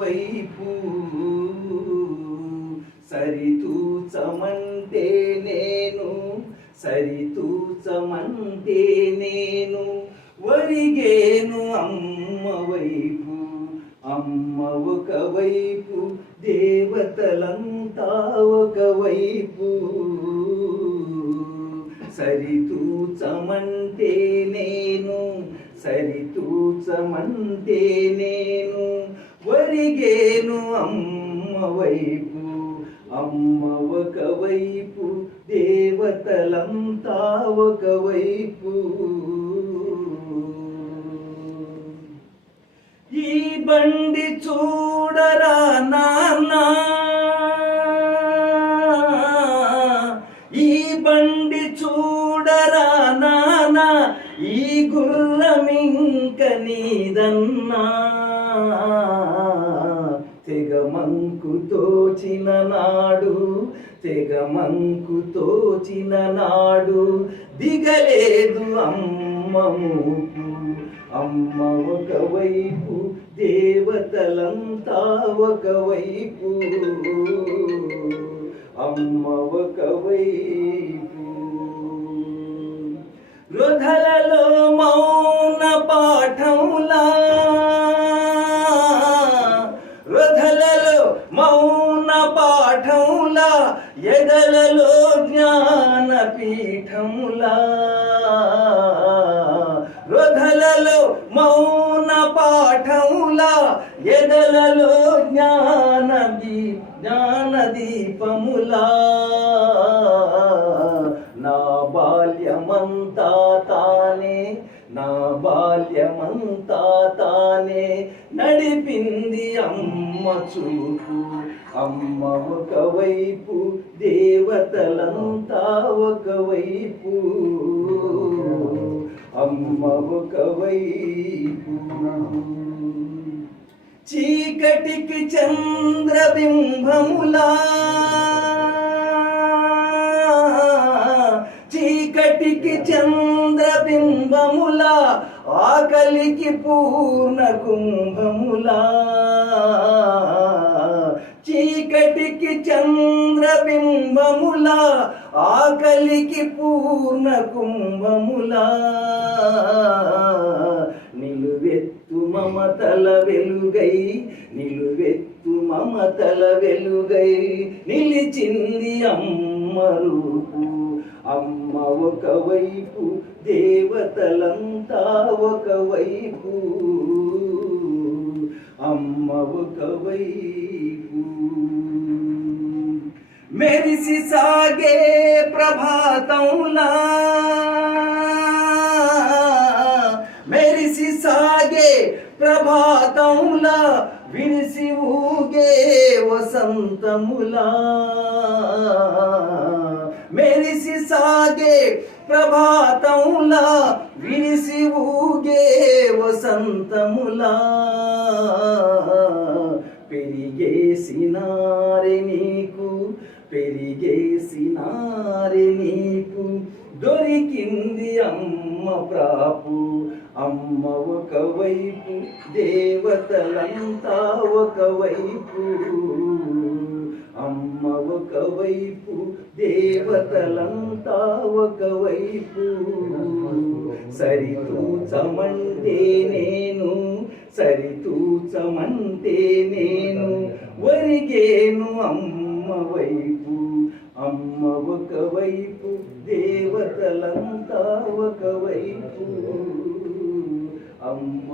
వైపు సరితూచమంటే నేను సరితూచమంటే నేను ఒరిగేను అమ్మ వైపు అమ్మ ఒకవైపు దేవతలంతా ఒకవైపు సరితూచమంటే నేను సరితూచమంటే నేను ఒరిగేను అమ్మ వైపు అమ్మ ఒకవైపు దేవతలంతా ఒకవైపు ఈ బండి చూడరా నాన్న ఈ బండి చూడరా నాన్న ఈ గుర్రమింక నీదన్నా తెగమంకు తోచిన నాడు తెగమంకు తోచిన నాడు దిగలేదు అమ్మ మూపు అమ్మ ఒకవైపు దేవతలంతా ఒకవైపు అమ్మ ఒకవైపు వృధలలో మౌన పాఠంలా వృధలలో మౌన పాఠంలా ఎదలలో జ్ఞాన పీఠంలా వృధలలో మౌన పాఠంలా ఎదలలో జ్ఞాన దీపములా నా బాల్యమంతా తానే నా బాల్యమంతా తానే నడిపింది అమ్మ చూపు అమ్మ ఒకవైపు దేవతలంతా ఒకవైపు అమ్మ ఒకవైపు చీకటికి చంద్రబింబములా చీకటికి చంద్రబింబములా ఆకలికి పూర్ణ కుంభములా చీకటికి చంద్రబింబములా ఆకలికి పూర్ణ కుంభములా నిలువెత్తు మమతల వెలుగై నిలువెత్తు మమతల వెలుగై నిలిచింది అమ్మ రూపు అమ్మ ఒకవైపు దేవతలంతా ఒకవైపు అమ్మ ఒకవైపు మెరిసి సాగే ప్రభాతంలా మెరిసి సాగే ప్రభాతంలా విరిసి ఊగే వసంతములా మెరిసి సాగే ప్రభాతంలా విరిసి ఊగే వసంతములా పెరిగేసినారె నీకు పెరిగేసినారె నీకు దొరికింది అమ్మ ప్రాపు అమ్మ ఒకవైపు దేవతలంతా ఒకవైపు అమ్మ ఒకవైపు దేవతలంతా ఒకవైపు సరితూచమంటే నేను సరితూచమంటే నేను ఒరిగేను అమ్మ వైపు అమ్మ ఒకవైపు దేవతలంతా ఒకవైపు అమ్మ